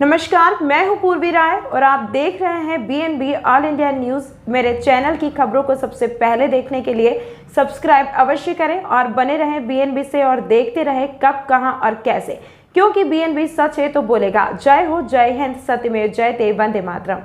नमस्कार, मैं हूं पूर्वी राय और आप देख रहे हैं बीएनबी ऑल इंडिया न्यूज़। मेरे चैनल की खबरों को सबसे पहले देखने के लिए सब्सक्राइब अवश्य करें और बने रहें बीएनबी से और देखते रहें कब, कहां और कैसे, क्योंकि बीएनबी सच है तो बोलेगा। जय हो, जय हिंद, सत्यमेव जयते, वंदे मातरम।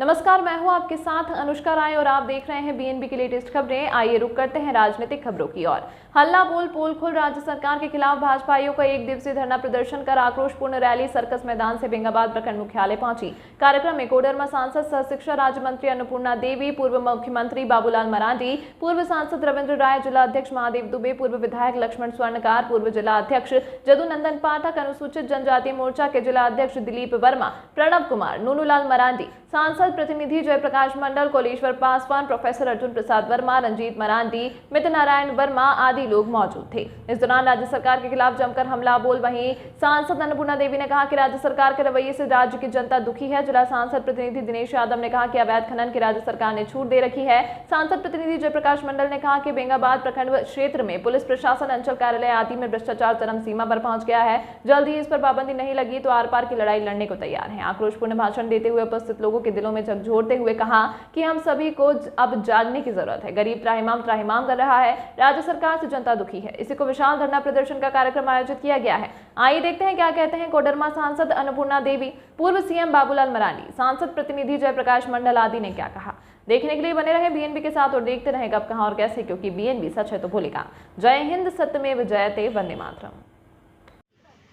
नमस्कार, मैं हूं आपके साथ अनुष्का राय और आप देख रहे हैं बीएनबी की लेटेस्ट खबरें। आइए रुक करते हैं राजनीतिक खबरों की ओर। हल्ला बोल पोल खोल राज्य सरकार के खिलाफ भाजपाइयों का एक दिवसीय धरना प्रदर्शन कर आक्रोशपूर्ण रैली सर्कस मैदान से बेंगाबाद प्रखंड मुख्यालय पहुंची। कार्यक्रम में कोडरमा सांसद सह शिक्षा राज्य मंत्री अन्नपूर्णा देवी, पूर्व मुख्यमंत्री बाबूलाल मरांडी, पूर्व सांसद रविंद्र राय, जिला अध्यक्ष महादेव दुबे, पूर्व विधायक लक्ष्मण स्वर्णकार, पूर्व जिला अध्यक्ष जदुनंदन पाठक, अनुसूचित जनजाति मोर्चा के जिला अध्यक्ष दिलीप वर्मा, प्रणव कुमार, नूनूलाल मरांडी, सांसद प्रतिनिधि जयप्रकाश मंडल, कोलेश्वर पासवान, प्रोफेसर अर्जुन प्रसाद वर्मा, रंजीत मरांडी, मित नारायण वर्मा आदि लोग मौजूद थे। इस दौरान राज्य सरकार के खिलाफ जमकर हमला बोल वहीं सांसद अन्नपूर्णा देवी ने कहा कि राज्य सरकार के रवैये से राज्य की जनता दुखी है। जिला सांसद प्रतिनिधि दिनेश यादव ने कहा कि अवैध खनन की राज्य सरकार ने छूट दे रखी है। सांसद प्रतिनिधि जयप्रकाश मंडल ने कहा कि बेंगाबाद प्रखंड क्षेत्र में पुलिस प्रशासन, अंचल कार्यालय आदि में भ्रष्टाचार चरम सीमा पर पहुंच गया है। जल्द ही इस पर पाबंदी नहीं लगी तो आर पार की लड़ाई लड़ने को तैयार है। आक्रोशपूर्ण भाषण देते हुए उपस्थित लोगों के दिलों में झकझोरते हुए कहा कि हम सभी को अब जागने की जरूरत है। गरीब त्राहिमाम त्राहिमाम कर रहा है, राज्य सरकार से जनता दुखी है। इसी को विशाल धरना प्रदर्शन का कार्यक्रम आयोजित किया गया है। आइए देखते हैं क्या कहते हैं कोडरमा सांसद अन्नपूर्णा देवी, पूर्व सीएम बाबूलाल मरांडी, सांसद प्रतिनिधि जयप्रकाश मंडल आदि ने क्या कहा। देखने के लिए बने रहे बीएनबी के साथ और देखते रहे कब, कहां और कैसे, क्योंकि बीएनबी सच है तो बोलेगा। जय हिंद, सत्यमेव जयते, वंदे मातरम।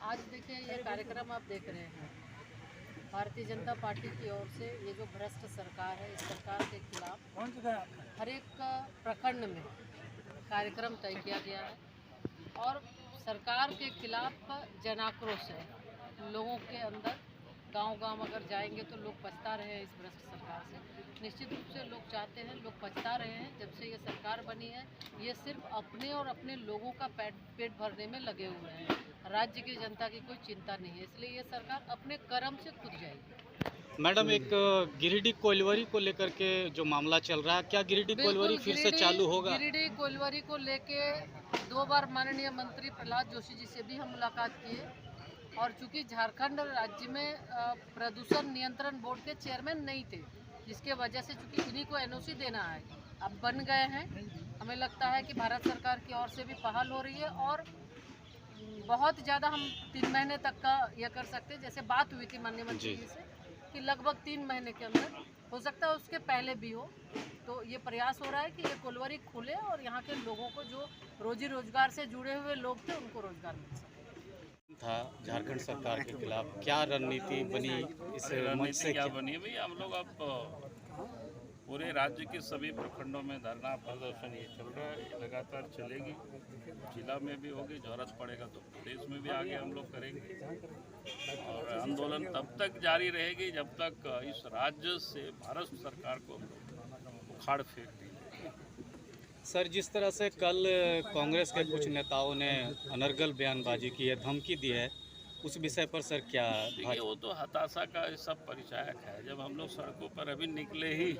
आज देखिए ये कार्यक्रम आप देख रहे हैं, भारतीय जनता पार्टी की ओर से ये जो भ्रष्ट सरकार है, इस सरकार के खिलाफ हर एक प्रखंड में कार्यक्रम तय किया गया है और सरकार के खिलाफ जनाक्रोश है लोगों के अंदर। गांव-गांव अगर जाएंगे तो लोग पछता रहे हैं इस भ्रष्ट सरकार से। निश्चित रूप से लोग चाहते हैं, लोग पछता रहे हैं जब से ये सरकार बनी है। ये सिर्फ अपने और अपने लोगों का पेट भरने में लगे हुए हैं। राज्य की जनता की कोई चिंता नहीं है, इसलिए ये सरकार अपने कर्म से खुद जाएगी। मैडम, एक गिरिडीह कोइलवरी को लेकर के जो मामला चल रहा है, क्या गिरिडीह कोइलवरी फिर से चालू होगा? गिरिडीह कोइलवरी को लेके 2 बार माननीय मंत्री प्रहलाद जोशी जी से भी हम मुलाकात किए और चूंकि झारखंड राज्य में प्रदूषण नियंत्रण बोर्ड के चेयरमैन नहीं थे, जिसके वजह से चूंकि इन्हीं को एनओसी देना है, अब बन गए हैं। हमें लगता है कि भारत सरकार की ओर से भी पहल हो रही है और बहुत ज़्यादा हम 3 महीने तक का यह कर सकते हैं। जैसे बात हुई थी माननीय मंत्री जी से कि लगभग 3 महीने के अंदर हो सकता है, उसके पहले भी हो। तो ये प्रयास हो रहा है कि ये कोइलवरी खुले और यहाँ के लोगों को जो रोजी रोजगार से जुड़े हुए लोग थे उनको रोजगार मिल सके। था झारखंड सरकार के खिलाफ क्या रणनीति बनी? इस मंच से क्या बनी भाई? हम लोग अब पूरे राज्य के सभी प्रखंडों में धरना प्रदर्शन ये चल रहा है, ये लगातार चलेगी। जिला में भी होगी, जरूरत पड़ेगा तो प्रदेश में भी आगे हम लोग करेंगे और आंदोलन तब तक जारी रहेगी जब तक इस राज्य से भारत सरकार को उखाड़ फेंक दी। सर, जिस तरह से कल कांग्रेस के कुछ नेताओं ने अनर्गल बयानबाजी की है, धमकी दी है, उस विषय पर सर क्या? देखिए, वो तो हताशा का सब परिचायक है। जब हम लोग सड़कों पर अभी निकले ही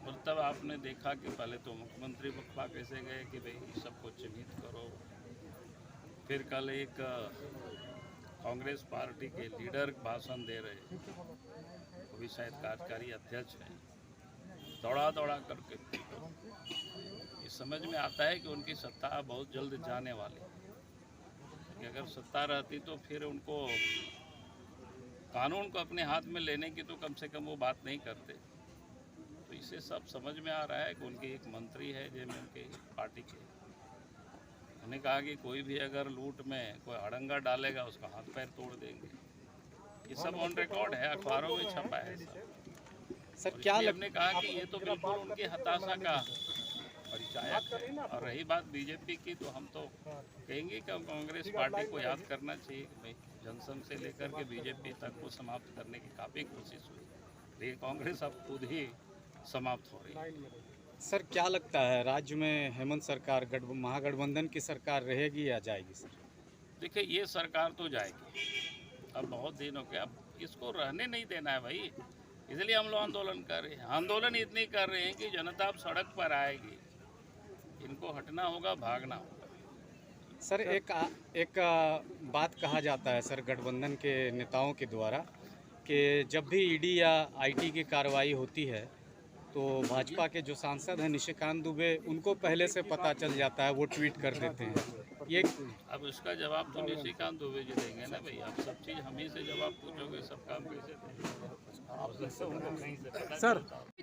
और तब आपने देखा कि पहले तो मुख्यमंत्री बखला कैसे गए कि भाई सबको चिन्हित करो। फिर कल एक कांग्रेस पार्टी के लीडर भाषण दे रहे, वो भी शायद कार्यकारी अध्यक्ष हैं, दौड़ा दौड़ा करके ये समझ में आता है कि उनकी सत्ता बहुत जल्द जाने वाली है। अगर सत्ता रहती तो फिर उनको कानून को अपने हाथ में लेने की तो कम से कम वो बात नहीं करते। तो इसे सब समझ में आ रहा है कि उनके एक मंत्री है जिनमें उनके पार्टी के, उन्होंने कहा कि कोई भी अगर लूट में कोई अड़ंगा डालेगा उसका हाथ पैर तोड़ देंगे। ये सब ऑन रिकॉर्ड है, अखबारों में छपा है सर। क्या हमने कहा कि ये तो बिल्कुल उनकी हताशा का परिचायक है। और रही बात बीजेपी की, तो हम तो कहेंगे कि कांग्रेस पार्टी को याद करना चाहिए कि भाई जनसंघ से लेकर के बीजेपी तक को समाप्त करने की काफ़ी कोशिश हुई, लेकिन कांग्रेस अब खुद ही समाप्त हो रही है। सर, क्या लगता है राज्य में हेमंत सरकार महागठबंधन की सरकार रहेगी या जाएगी? सर देखिए, ये सरकार तो जाएगी, अब बहुत दिन हो गया, अब इसको रहने नहीं देना है भाई, इसलिए हम लोग आंदोलन कर रहे हैं। आंदोलन इतनी कर रहे हैं कि जनता अब सड़क पर आएगी, इनको हटना होगा, भागना होगा। सर एक बात कहा जाता है सर गठबंधन के नेताओं के द्वारा कि जब भी ईडी या आईटी की कार्रवाई होती है तो भाजपा के जो सांसद हैं निशिकांत दुबे उनको पहले से पता चल जाता है, वो ट्वीट कर देते हैं। ये अब इसका जवाब तो निशिकांत दुबे जी देंगे ना भाई, आप सब चीज़ हम ही से जवाब पूछोगे, सब काम कैसे सर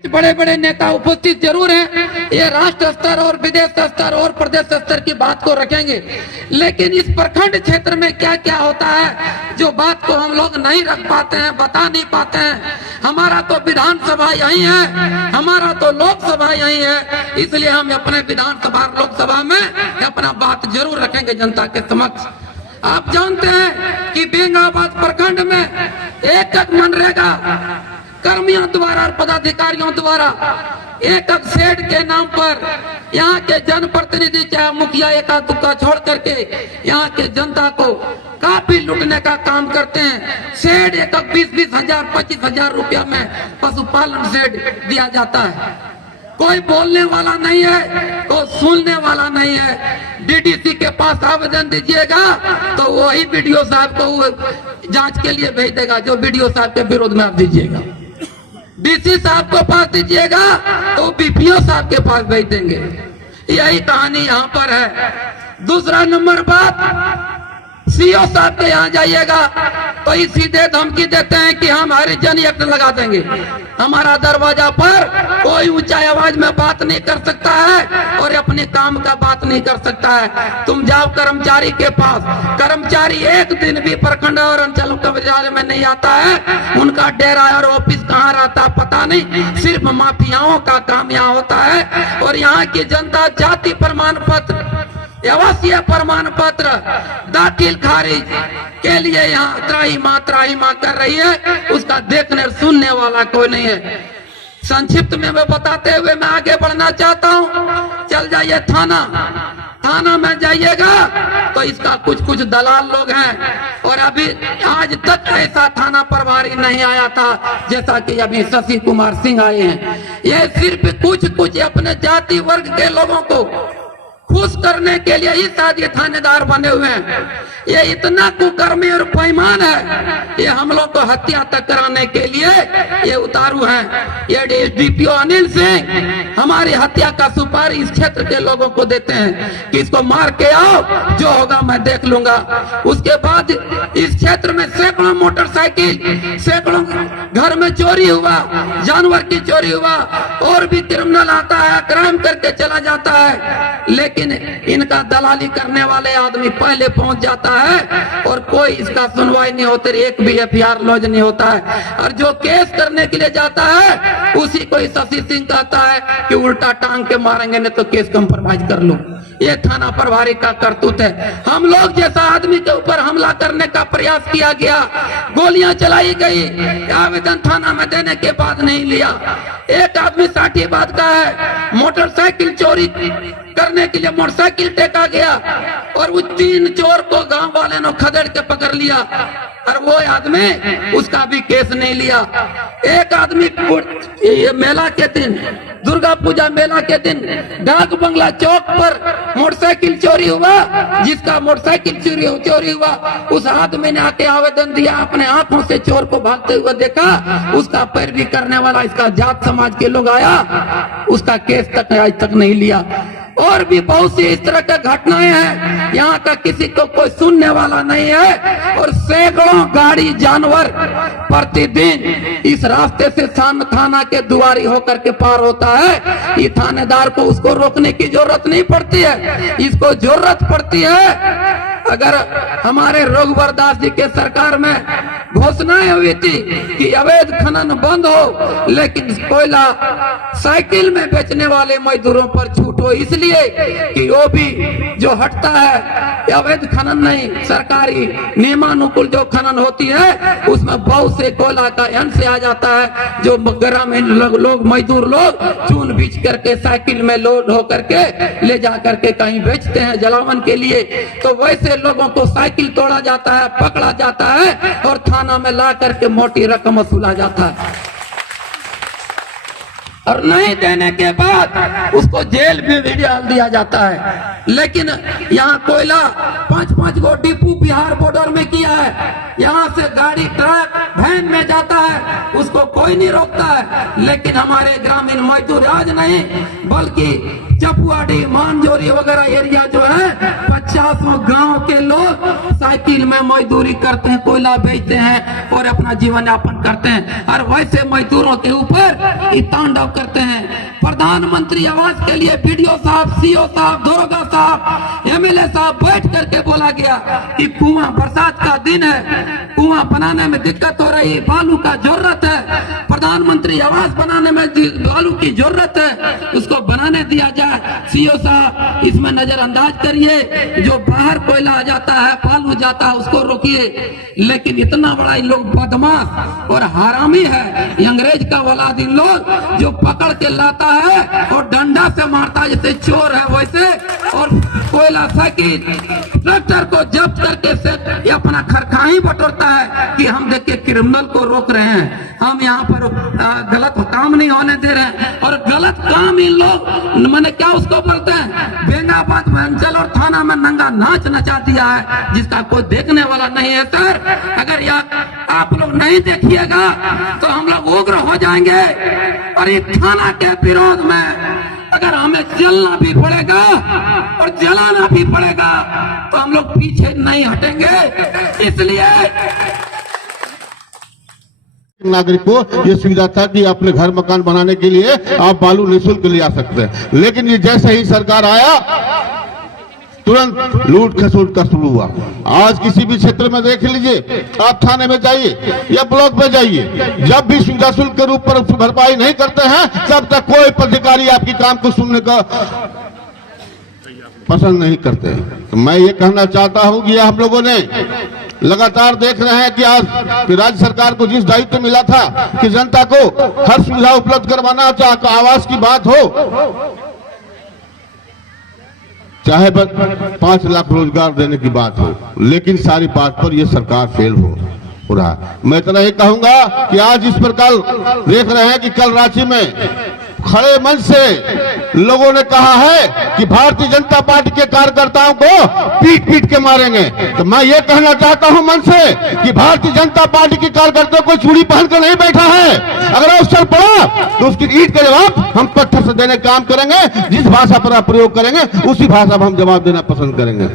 बड़े बड़े नेता उपस्थित जरूर हैं, ये राष्ट्र स्तर और विदेश स्तर और प्रदेश स्तर की बात को रखेंगे, लेकिन इस प्रखंड क्षेत्र में क्या क्या होता है जो बात को हम लोग नहीं रख पाते हैं, बता नहीं पाते हैं। हमारा तो विधानसभा यही है, हमारा तो लोकसभा यही है, इसलिए हम अपने विधानसभा लोकसभा में अपना बात जरूर रखेंगे जनता के समक्ष। आप जानते हैं कि बेंगाबाद प्रखंड में एक मनरेगा कर्मियों द्वारा और पदाधिकारियों द्वारा एक शेड के नाम पर यहाँ के जनप्रतिनिधि चाहे मुखिया एका दुक्का छोड़ करके यहाँ के जनता को काफी लूटने का काम करते हैं। शेड एक 20-20 हजार 25 हजार रुपया में पशुपालन शेड दिया जाता है। कोई बोलने वाला नहीं है, कोई सुनने वाला नहीं है। डीडीसी के पास आवेदन दीजिएगा तो वही बीडीओ साहब को जांच के लिए भेज देगा जो बीडीओ साहब के विरोध में आप दीजिएगा। डीसी साहब को पास दीजिएगा तो बीपीओ साहब के पास भेज देंगे। यही कहानी यहाँ पर है। दूसरा नंबर बात, सीओ साहब के यहाँ जाइएगा तो ये सीधे धमकी देते हैं कि हम हरिजन एक्ट लगा देंगे। हमारा दरवाजा पर कोई ऊंचाई आवाज में बात नहीं कर सकता है और अपने काम का बात नहीं कर सकता है। तुम जाओ कर्मचारी के पास, कर्मचारी एक दिन भी प्रखंड और अंचल कार्यालय में नहीं आता है। उनका डेरा और ऑफिस कहाँ रहता है पता नहीं, सिर्फ माफियाओं का काम यहाँ होता है। और यहाँ की जनता जाति प्रमाण पत्र, आवासीय प्रमाण पत्र दाखिल खारिज के लिए यहाँ त्राही माँ कर रही है, उसका देखने सुनने वाला कोई नहीं है। संक्षिप्त में मैं बताते हुए मैं आगे बढ़ना चाहता हूँ। चल जाइए थाना में जाइएगा तो इसका कुछ दलाल लोग हैं और अभी आज तक ऐसा थाना प्रभारी नहीं आया था जैसा कि अभी शशि कुमार सिंह आए हैं। ये सिर्फ कुछ अपने जाति वर्ग के लोगों को खुश करने के लिए ही शायद ये थानेदार बने हुए हैं। ये इतना कुकर्मी और बेईमान है, ये हम लोग को हत्या तक कराने के लिए ये उतारू हैं। ये डीपीओ अनिल सिंह हमारी हत्या का सुपारी इस क्षेत्र के लोगों को देते हैं कि इसको मार के आओ, जो होगा मैं देख लूंगा। उसके बाद इस क्षेत्र में सैकड़ों मोटरसाइकिल, सैकड़ों घर में चोरी हुआ, जानवर की चोरी हुआ, और भी क्रिमिनल आता है क्राइम करके चला जाता है, लेकिन इनका दलाली करने वाले आदमी पहले पहुंच जाता है और कोई इसका सुनवाई नहीं होती, एक भी एफआईआर लॉन्च नहीं होता है। और जो केस करने के लिए जाता है उसी को शशि सिंह कहता है कि उल्टा टांग के मारेंगे नहीं तो केस कंप्रोमाइज कर लो। ये थाना प्रभारी का करतूत है। हम लोग जैसा आदमी के ऊपर हमला करने का प्रयास किया गया, गोलियां चलाई गई, आवेदन थाना में देने के बाद नहीं लिया। एक आदमी 60 बात का है, मोटरसाइकिल चोरी करने के लिए मोटरसाइकिल टेका गया और वो 3 चोर को गांव वाले ने खदेड़ के पकड़ लिया और वो आदमी उसका भी केस नहीं लिया। एक आदमी ये मेला के दिन, दुर्गा पूजा मेला के दिन डाक बंगला चौक पर मोटरसाइकिल चोरी हुआ, जिसका मोटरसाइकिल चोरी हुआ उस आदमी ने आके आवेदन दिया, अपने आंखों से चोर को भागते हुए देखा, उसका पैरवी करने वाला इसका जात समाज के लोग आया, उसका केस तक आज तक नहीं लिया। और भी बहुत सी इस तरह की घटनाएं हैं, यहाँ का किसी को कोई सुनने वाला नहीं है। और सैकड़ों गाड़ी जानवर प्रतिदिन इस रास्ते से थाना के दुआरी होकर के पार होता है। ये थानेदार को उसको रोकने की जरूरत नहीं पड़ती है, इसको जरूरत पड़ती है। अगर हमारे रघुवर दास जी के सरकार में घोषणाएं हुई थी कि अवैध खनन बंद हो, लेकिन कोयला साइकिल में बेचने वाले मजदूरों पर छूट हो, इसलिए कि वो भी जो हटता है अवैध खनन नहीं, सरकारी नियमानुकूल जो खनन होती है उसमें बहुत से कोयला का अंश आ जाता है, जो ग्रामीण लोग मजदूर लोग चून बीच करके साइकिल में लोड हो करके ले जा करके कहीं बेचते हैं जलावन के लिए। तो वैसे लोगों को साइकिल तोड़ा जाता है, पकड़ा जाता है और थाना में ला करके मोटी रकम वसूला जाता है। और नहीं देने के बाद उसको जेल भी डाल दिया जाता है। लेकिन यहाँ कोयला 5-5 गो डिपो बिहार बॉर्डर में किया है, यहाँ से गाड़ी ट्रक वैन में जाता है, उसको कोई नहीं रोकता है। लेकिन हमारे ग्रामीण मजदूर आज नहीं बल्कि चपुआडी मानजोरी वगैरह एरिया जो है 50 गांव के लोग साइकिल में मजदूरी करते हैं, कोयला बेचते हैं और अपना जीवन यापन करते हैं। और वैसे मजदूरों के ऊपर ये तांडव करते हैं। प्रधानमंत्री आवास के लिए बीडीओ साहब, सीओ साहब, दरोगा साहब, एमएलए साहब बैठ करके बोला गया कि कुआं बरसात का दिन है, कुआं बनाने में दिक्कत हो रही, बालू का जरूरत है, प्रधानमंत्री आवास बनाने में बालू की जरूरत है, उसको बनाने दिया जाए। सीओ साहब इसमें नजरअंदाज करिए, जो बाहर कोयला आ जाता है, बालू जाता है, उसको रोकिए। लेकिन इतना बड़ा इन लोग बदमाश और हरामी है, अंग्रेज का औलाद इन लोग, जो पकड़ के लाता है और डंडा से मारता है जैसे चोर है वैसे, और कोयला साइकिल ट्रैक्टर को जब्त करके से ये अपना खरखाही बटोरता है कि हम देखिए क्रिमिनल को रोक रहे हैं, हम यहाँ पर गलत काम नहीं होने दे रहे हैं। और गलत काम इन लोग मैंने क्या उसको बोलते हैं, बेंगाबाद अंचल और थाना में नंगा नाच नचा दिया है, जिसका कोई देखने वाला नहीं है। सर अगर आप लोग नहीं देखिएगा तो हम लोग उग्र हो जाएंगे, और इस थाना के विरोध में अगर हमें जलना भी पड़ेगा और जलाना भी पड़ेगा तो हम लोग पीछे नहीं हटेंगे। इसलिए नागरिक को ये सुविधा था कि अपने घर मकान बनाने के लिए आप बालू निःशुल्क ले आ सकते हैं। लेकिन ये जैसे ही सरकार आया तुरंत लूट खसोट का शुरू हुआ। आज किसी भी क्षेत्र में देख लीजिए, आप थाने में जाइए या ब्लॉक में जाइए, जब भी सुविधा शुल्क के रूप पर भरपाई नहीं करते हैं तब तक कोई पदाधिकारी आपकी काम को सुनने का पसंद नहीं करते। तो मैं ये कहना चाहता हूं कि हम लोगों ने लगातार देख रहे हैं कि आज राज्य सरकार को जिस दायित्व मिला था कि जनता को हर सुविधा उपलब्ध करवाना, चाहे आवास की बात हो, चाहे 5 लाख रोजगार देने की बात हो, लेकिन सारी बात पर यह सरकार फेल हो रहा है। मैं इतना ही कहूंगा कि आज इस पर कल देख रहे हैं कि कल रांची में खड़े मंच से लोगों ने कहा है कि भारतीय जनता पार्टी के कार्यकर्ताओं को पीट पीट के मारेंगे। तो मैं ये कहना चाहता हूं मन से कि भारतीय जनता पार्टी के कार्यकर्ताओं को चूड़ी पहनकर नहीं बैठा है। अगर अवसर पड़ा तो उसकी ईंट का जवाब हम पत्थर से देने का काम करेंगे। जिस भाषा पर आप प्रयोग करेंगे उसी भाषा पर हम जवाब देना पसंद करेंगे।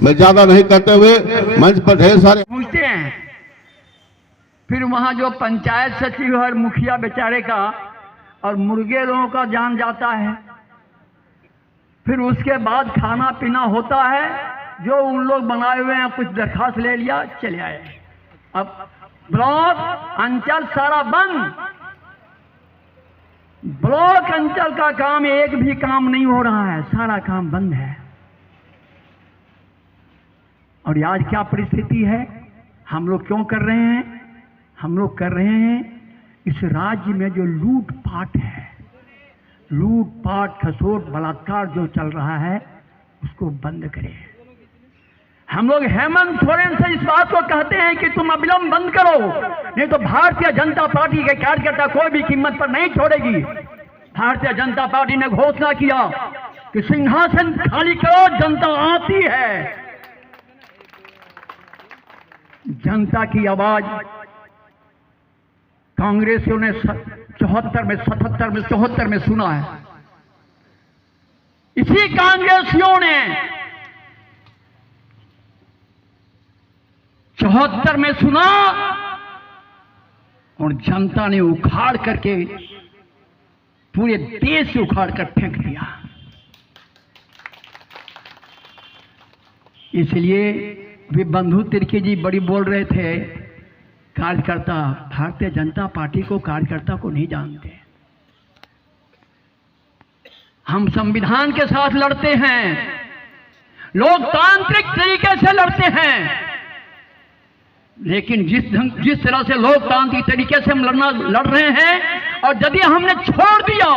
मैं ज्यादा नहीं करते हुए मंच पर ढेर सारे पूछते हैं, फिर वहां जो पंचायत सचिव और मुखिया बेचारे का और मुर्गे लोगों का जान जाता है। फिर उसके बाद खाना पीना होता है, जो उन लोग बनाए हुए हैं, कुछ दरखास्त ले लिया चले आए। अब ब्लॉक अंचल सारा बंद, ब्लॉक अंचल का काम एक भी काम नहीं हो रहा है, सारा काम बंद है। और आज क्या परिस्थिति है, हम लोग क्यों कर रहे हैं? हम लोग कर रहे हैं इस राज्य में जो लूटपाट है, लूटपाट खसोट बलात्कार जो चल रहा है, उसको बंद करें। हम लोग हेमंत सोरेन से इस बात को कहते हैं कि तुम अविलंब बंद करो, नहीं तो भारतीय जनता पार्टी के कार्यकर्ता कोई भी कीमत पर नहीं छोड़ेगी। भारतीय जनता पार्टी ने घोषणा किया कि सिंहासन खाली करो, जनता आती है। जनता की आवाज कांग्रेसियों ने 74 में 77 में 74 में सुना है। इसी कांग्रेसियों ने 74 में सुना और जनता ने उखाड़ करके पूरे देश से उखाड़ कर फेंक दिया। इसलिए वे बंधु तिर्की जी बड़ी बोल रहे थे, कार्यकर्ता भारतीय जनता पार्टी को कार्यकर्ता को नहीं जानते। हम संविधान के साथ लड़ते हैं, लोकतांत्रिक तरीके से लड़ते हैं, लेकिन जिस तरह से लोकतांत्रिक तरीके से हम लड़ रहे हैं, और यदि हमने छोड़ दिया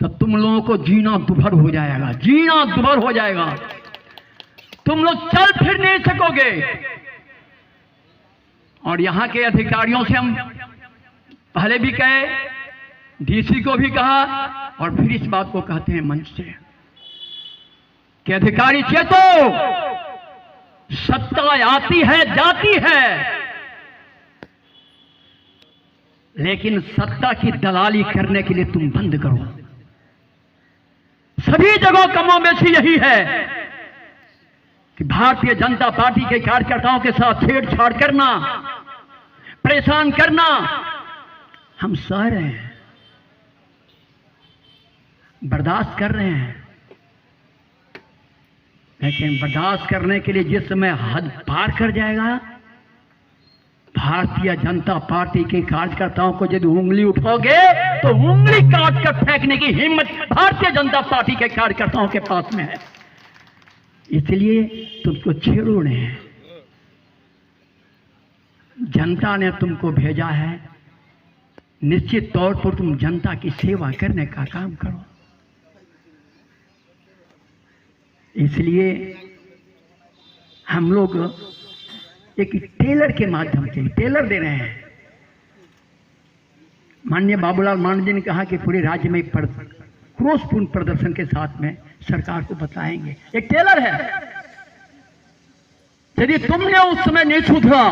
तो तुम लोगों को जीना दुभर हो जाएगा, जीना दुभर हो जाएगा। तुम लोग चल फिर नहीं सकोगे। और यहां के अधिकारियों से हम पहले भी कहे डीसी को भी कहा और फिर इस बात को कहते हैं मंच से कि अधिकारी चेतो, सत्ता आती है जाती है, लेकिन सत्ता की दलाली करने के लिए तुम बंद करो। सभी जगहों कमों में से यही है कि भारतीय जनता पार्टी के कार्यकर्ताओं के साथ छेड़छाड़ करना, परेशान करना, हम सह रहे हैं, बर्दाश्त कर रहे हैं, लेकिन बर्दाश्त करने के लिए जिस समय हद पार कर जाएगा, भारतीय जनता पार्टी के कार्यकर्ताओं को यदि उंगली उठाओगे तो उंगली काट कर फेंकने की हिम्मत भारतीय जनता पार्टी के कार्यकर्ताओं के पास में है। इसलिए तुमको छेड़ो नहीं, जनता ने तुमको भेजा है, निश्चित तौर पर तुम जनता की सेवा करने का काम करो। इसलिए हम लोग एक टेलर के माध्यम से टेलर दे रहे हैं। माननीय बाबूलाल मांझी जी ने कहा कि पूरे राज्य में क्रोशपूर्ण प्रदर्शन के साथ में सरकार को बताएंगे। एक टेलर है, यदि तुमने उस समय नहीं सुधरा,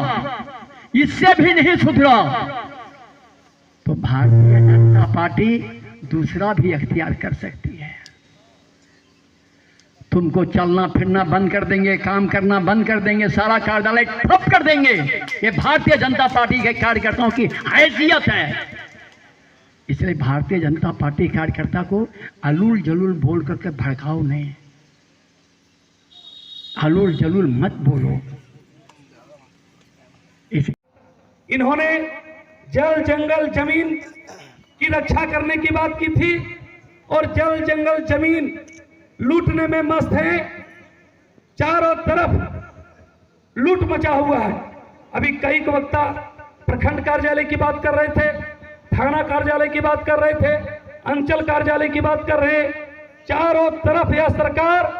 इससे भी नहीं सुधरा, तो भारतीय जनता पार्टी दूसरा भी अख्तियार कर सकती है। तुमको चलना फिरना बंद कर देंगे, काम करना बंद कर देंगे, सारा कार्यालय ठप कर देंगे। ये भारतीय जनता पार्टी के कार्यकर्ताओं की हैसियत है। इसलिए भारतीय जनता पार्टी कार्यकर्ता को अलूल जलूल बोल करके भड़काओ नहीं, अलूल जलूल मत बोलो। इन्होंने जल जंगल जमीन की रक्षा करने की बात की थी और जल जंगल जमीन लूटने में मस्त है। चारों तरफ लूट मचा हुआ है। अभी कई वक्ता प्रखंड कार्यालय की बात कर रहे थे, थाना कार्यालय की बात कर रहे थे, अंचल कार्यालय की बात कर रहे। चारों तरफ यह सरकार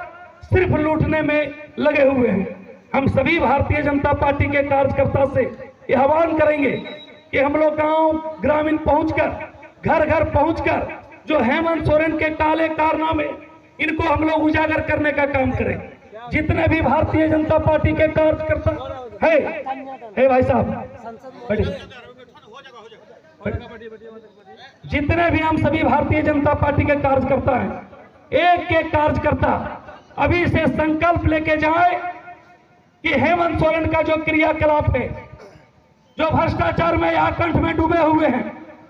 सिर्फ लूटने में लगे हुए हैं। हम सभी भारतीय जनता पार्टी के कार्यकर्ता से यह आह्वान करेंगे कि हम लोग गांव ग्रामीण पहुंचकर, घर घर पहुंचकर जो हेमंत सोरेन के काले कारनामे, इनको हम लोग उजागर करने का काम करें। जितने भी भारतीय जनता पार्टी के कार्यकर्ता है भाई साहब, जितने भी हम सभी भारतीय जनता पार्टी के कार्यकर्ता हैं, एक एक कार्यकर्ता अभी से संकल्प लेके जाए कि हेमंत सोरेन का जो क्रियाकलाप है, जो भ्रष्टाचार में आकंठ में डूबे हुए हैं,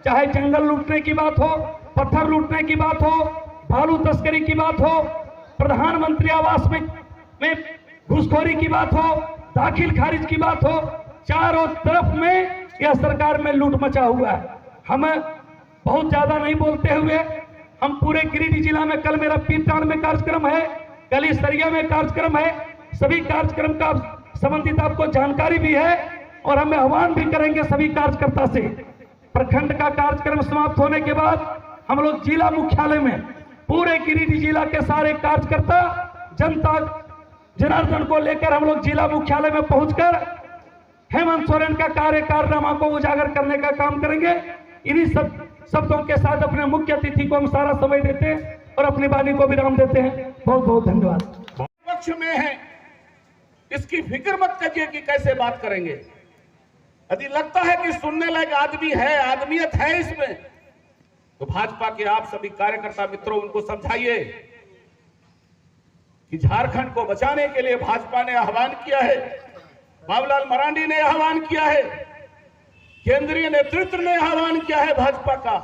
चाहे जंगल लूटने की बात हो, पत्थर लूटने की बात हो, बालू तस्करी की बात हो, प्रधानमंत्री आवास में घुसखोरी की बात हो, दाखिल खारिज की बात हो, चारों तरफ में यह सरकार में लूट मचा हुआ है। हमें बहुत ज्यादा नहीं बोलते हुए, हम पूरे गिरिडीह जिला में, कल मेरा पीरटांड में कार्यक्रम है, कल सरिया में कार्यक्रम है, सभी कार्यक्रम का संबंधित आपको जानकारी भी है और हमें आह्वान भी करेंगे सभी कार्यकर्ता से। प्रखंड का कार्यक्रम समाप्त होने के बाद हम लोग जिला मुख्यालय में पूरे गिरिडीह जिला के सारे कार्यकर्ता जनता जनार्दन को लेकर हम लोग जिला मुख्यालय में पहुंचकर हेमंत सोरेन का कारनामा को उजागर करने का काम करेंगे। इन्हीं सब शब्दों के साथ अपने मुख्य अतिथि को हम सारा समय देते हैं और अपनी वाणी को विराम देते हैं। बहुत बहुत धन्यवाद। पक्ष में है, इसकी फिक्र मत करिए कि कैसे बात करेंगे। यदि लगता है कि सुनने लायक आदमी है, आदमियत है इसमें, तो भाजपा के आप सभी कार्यकर्ता मित्रों उनको समझाइए कि झारखंड को बचाने के लिए भाजपा ने आह्वान किया है, बाबूलाल मरांडी ने आह्वान किया है, केंद्रीय नेतृत्व ने आह्वान किया है भाजपा का।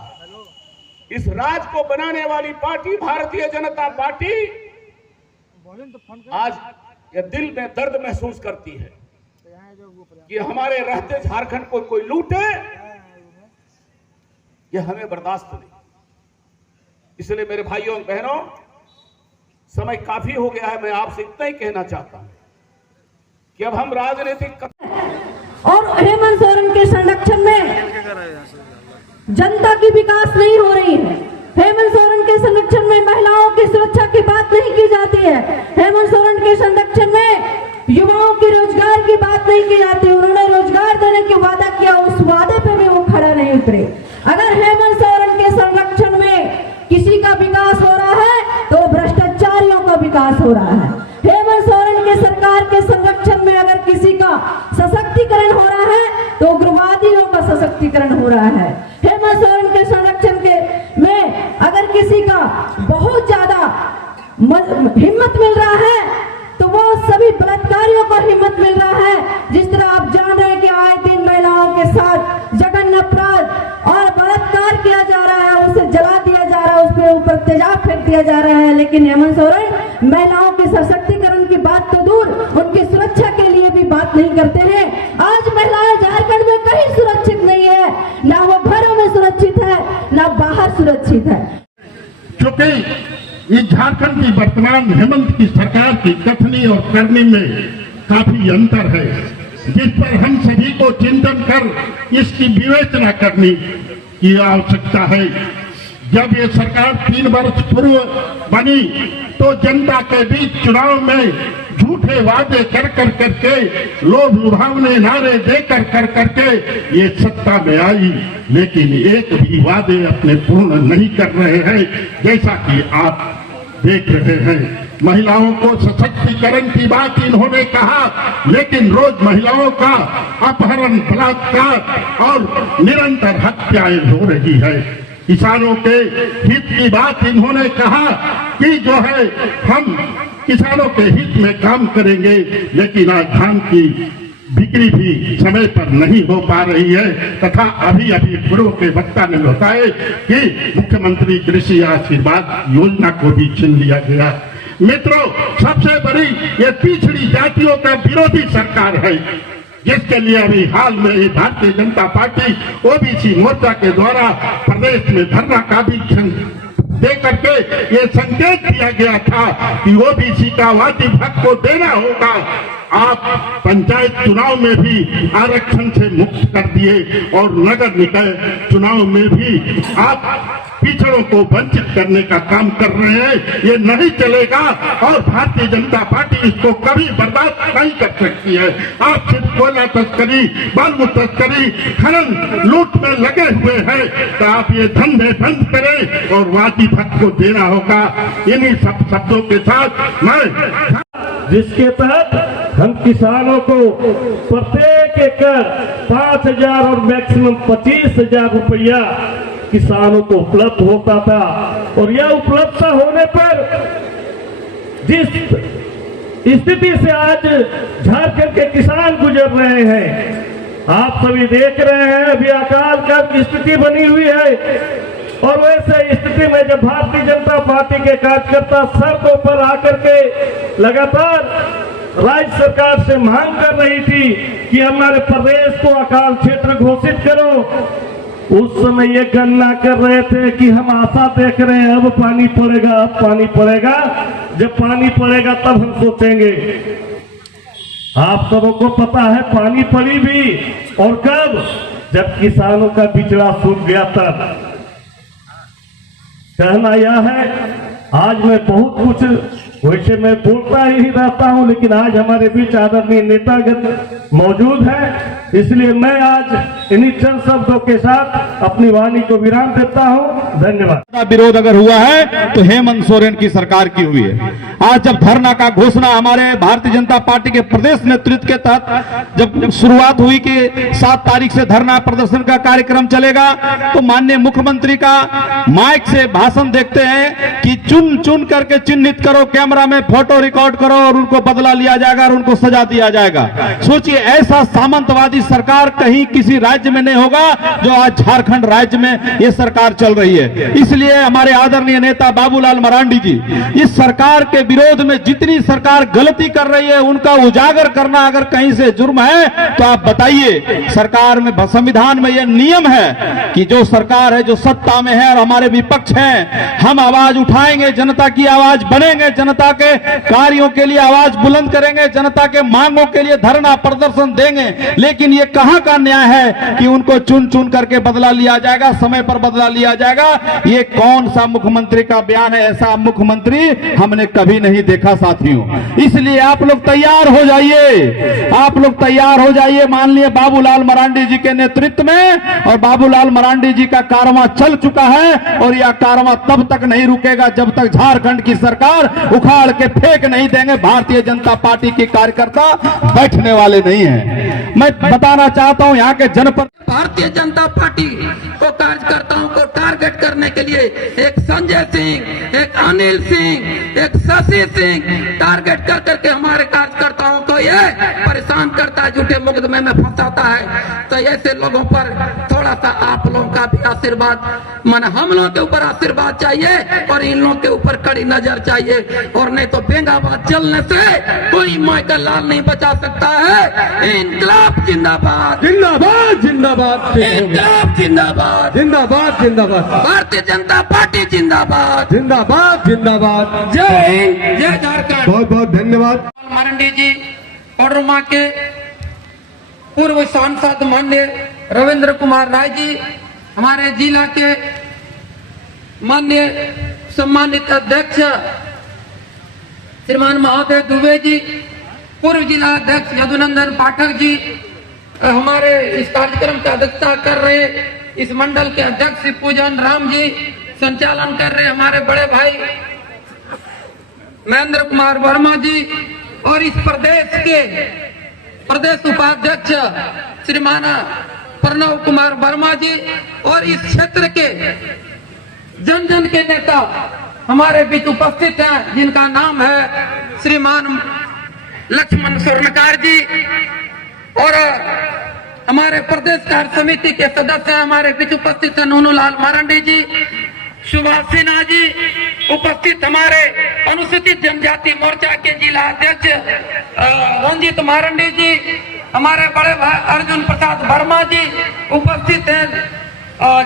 इस राज को बनाने वाली पार्टी भारतीय जनता पार्टी आज यह दिल में दर्द महसूस करती है कि हमारे रहते झारखंड को कोई लूटे, यह हमें बर्दाश्त नहीं। इसलिए मेरे भाइयों और बहनों, समय काफी हो गया है। मैं आपसे इतना ही कहना चाहता हूं कि अब हम राजनीतिक और हेमंत सोरेन के संरक्षण में जनता की विकास नहीं हो रही है। हेमंत सोरेन के संरक्षण में महिलाओं की सुरक्षा की बात नहीं की जाती है। हेमंत सोरेन के संरक्षण में युवाओं की रोजगार की बात नहीं की जाती। उन्होंने रोजगार देने की वादा किया, उस वादे पे भी वो खड़ा नहीं उतरे। अगर हेमंत सोरेन के सशक्तिकरण हो रहा है। हेमंत सोरेन के संरक्षण के में अगर किसी का बहुत ज्यादा हिम्मत मिल रहा है तो वो सभी बलात्कारियों को हिम्मत मिल रहा है। जिस तरह आप जान रहे हैं कि आए दिन महिलाओं के साथ जघन्य अपराध और बलात्कार किया जा रहा है, उसे जला दिया जा रहा है, उसके ऊपर तेजाब फेंक दिया जा रहा है। लेकिन हेमंत सोरेन महिलाओं के सशक्तिकरण की बात तो दूर, उनकी सुरक्षा के लिए भी बात नहीं करते हैं। आज महिलाएं झारखंड में कहीं सुरक्षित नहीं है, ना वो घरों में सुरक्षित है, ना बाहर सुरक्षित है। क्योंकि इस झारखंड की वर्तमान हेमंत की सरकार की कथनी और करनी में काफी अंतर है, जिस पर हम सभी को चिंतन कर इसकी विवेचना करने की आवश्यकता है। जब ये सरकार 3 वर्ष पूर्व बनी तो जनता के बीच चुनाव में झूठे वादे कर करके, लोभ लुभावने नारे देकर कर करके ये सत्ता में आई, लेकिन एक भी वादे अपने पूर्ण नहीं कर रहे हैं। जैसा कि आप देख रहे हैं, महिलाओं को सशक्तिकरण की बात इन्होंने कहा, लेकिन रोज महिलाओं का अपहरण, बलात्कार और निरंतर हत्याएं हो रही है। किसानों के हित की बात इन्होंने कहा कि जो है हम किसानों के हित में काम करेंगे, लेकिन आज धान की बिक्री भी समय पर नहीं हो पा रही है। तथा अभी अभी पूर्व के वक्ता ने बताया कि मुख्यमंत्री कृषि आशीर्वाद योजना को भी छीन लिया गया। मित्रों, सबसे बड़ी ये पिछड़ी जातियों का विरोधी सरकार है, जिसके लिए अभी हाल में भारतीय जनता पार्टी ओबीसी मोर्चा के द्वारा प्रदेश में धरना का भी दे करके ये संकेत दिया गया था कि ओबीसी का वादी हक को देना होगा। आप पंचायत चुनाव में भी आरक्षण से मुक्त कर दिए और नगर निकाय चुनाव में भी आप पिछड़ों को वंचित करने का काम कर रहे हैं। ये नहीं चलेगा और भारतीय जनता पार्टी इसको कभी बर्दाश्त नहीं कर सकती है। आप सिर्फ कोयला तस्करी, बालू तस्करी, खनन लूट में लगे हुए हैं, तो आप ये धंधे बंद करें और वादी हक को देना होगा। इन्हीं सब शब्दों के साथ मैं जिसके तहत हम किसानों को प्रत्येक एकड़ 5,000 और मैक्सिमम 25,000 रुपया किसानों को उपलब्ध होता था। और यह उपलब्धता होने पर जिस स्थिति से आज झारखंड के किसान गुजर रहे हैं, आप सभी देख रहे हैं, अभी अकाल की स्थिति बनी हुई है। और वैसे स्थिति में जब भारतीय जनता पार्टी के कार्यकर्ता सड़कों पर आकर के लगातार राज्य सरकार से मांग कर रही थी कि हमारे प्रदेश को अकाल क्षेत्र घोषित करो, उस समय ये गणना कर रहे थे कि हम आशा देख रहे हैं, अब पानी पड़ेगा, अब पानी पड़ेगा, जब पानी पड़ेगा तब हम सोचेंगे। आप सबों को पता है पानी पड़ी भी, और कब? जब किसानों का बिचड़ा सूख गया तब। कहना यह है, आज मैं बहुत कुछ वैसे मैं बोलता ही रहता हूं, लेकिन आज हमारे बीच आदरणीय नेतागण मौजूद है, इसलिए मैं आज इन्हीं चंद शब्दों के साथ अपनी वाणी को विराम देता हूं। धन्यवाद। विरोध अगर हुआ है तो हेमंत सोरेन की सरकार की हुई है। आज जब धरना का घोषणा हमारे भारतीय जनता पार्टी के प्रदेश नेतृत्व के तहत जब शुरुआत हुई कि 7 तारीख से धरना प्रदर्शन का कार्यक्रम चलेगा, तो माननीय मुख्यमंत्री का माइक से भाषण देखते हैं कि चुन चुन करके चिन्हित करो, कैमरा में फोटो रिकॉर्ड करो और उनको बदला लिया जाएगा और उनको सजा दिया जाएगा। सोचिए, ऐसा सामंतवादी सरकार कहीं किसी राज्य में नहीं होगा जो आज झारखंड राज्य में ये सरकार चल रही है। इसलिए हमारे आदरणीय नेता बाबूलाल मरांडी जी, इस सरकार के विरोध में जितनी सरकार गलती कर रही है उनका उजागर करना अगर कहीं से जुर्म है तो आप बताइए। सरकार में, संविधान में यह नियम है कि जो सरकार है, जो सत्ता में है और हमारे विपक्ष हैं, हम आवाज उठाएंगे, जनता की आवाज बनेंगे, जनता के कार्यों के लिए आवाज बुलंद करेंगे, जनता के मांगों के लिए धरना प्रदर्शन देंगे। लेकिन ये कहां का न्याय है कि उनको चुन चुन करके बदला लिया जाएगा, समय पर बदला लिया जाएगा? ये कौन सा मुख्यमंत्री का बयान है? ऐसा मुख्यमंत्री हमने कभी नहीं देखा साथियों। इसलिए आप लोग तैयार हो जाइए, आप लोग तैयार हो जाइए माननीय बाबूलाल मरांडी जी के नेतृत्व में। और बाबूलाल मरांडी जी का कारवां चल चुका है और यह कारवां तब तक नहीं रुकेगा जब तक झारखंड की सरकार उखाड़ के फेंक नहीं देंगे। भारतीय जनता पार्टी के कार्यकर्ता बैठने वाले नहीं है। मैं बताना चाहता हूं यहाँ के जन जन पर भारतीय जनता पार्टी को कार्यकर्ताओं को टारगेट करने के लिए एक संजय सिंह, एक अनिल सिंह, एक शशि सिंह टारगेट कर करके हमारे कार्यकर्ताओं को ये परेशान करता है, झूठे मुकदमे में फंसाता है। तो ऐसे लोगों पर थोड़ा सा आप लोगों का भी आशीर्वाद, मन हम लोगों के ऊपर आशीर्वाद चाहिए और इन लोगों के ऊपर कड़ी नजर चाहिए, और नहीं तो बेंगाबाद चलने से कोई माई का लाल नहीं बचा सकता है। इनकलाब जिंदाबाद, जिंदाबाद जिंदाबाद इनकलाब जिंदाबाद, जिंदाबाद जिंदाबाद, भारतीय जनता पार्टी जिंदाबाद, जिंदाबाद जिंदाबाद। जय हिंद, जय झारखंड। बहुत बहुत धन्यवाद। मारंडी जी कोडरमा के पूर्व सांसद माननीय रविंद्र कुमार राय जी, हमारे जिला के माननीय सम्मानित अध्यक्ष श्रीमान महोदय दुबे जी, पूर्व जिला अध्यक्ष यदुनंदन पाठक जी, हमारे इस कार्यक्रम की अध्यक्षता कर रहे इस मंडल के अध्यक्ष श्री पूजन राम जी, संचालन कर रहे हमारे बड़े भाई महेंद्र कुमार वर्मा जी, और इस प्रदेश के प्रदेश उपाध्यक्ष श्रीमान प्रणव कुमार वर्मा जी, और इस क्षेत्र के जन जन के नेता हमारे बीच उपस्थित हैं, जिनका नाम है श्रीमान लक्ष्मण स्वर्णकार जी, और हमारे प्रदेश कार्य समिति के सदस्य हमारे बीच उपस्थित हैं नूनूलाल मारंडी जी, सुभाष सिन्हा जी, उपस्थित हमारे अनुसूचित जनजाति मोर्चा के जिला अध्यक्ष रंजीत मारंडी जी, हमारे बड़े भाई अर्जुन प्रसाद वर्मा जी, उपस्थित हैं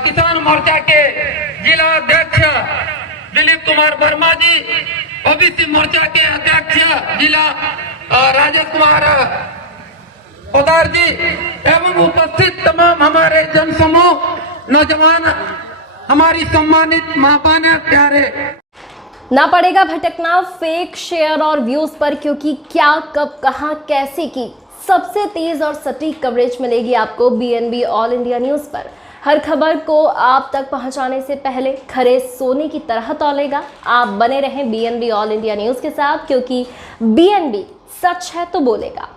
किसान मोर्चा के जिला अध्यक्ष दिलीप कुमार वर्मा जी, ओबीसी मोर्चा के अध्यक्ष जिला राजेश कुमार पोदार जी, एवं उपस्थित तमाम हमारे जन समूह, नौजवान, हमारी सम्मानित मां बहनें, प्यारे। ना पड़ेगा भटकना फेक शेयर और व्यूज पर, क्योंकि क्या कब कहां कैसे की सबसे तेज और सटीक कवरेज मिलेगी आपको बीएनबी ऑल इंडिया न्यूज पर। हर खबर को आप तक पहुंचाने से पहले खरे सोने की तरह तौलेगा। आप बने रहें बीएनबी ऑल इंडिया न्यूज के साथ, क्योंकि बीएनबी सच है तो बोलेगा।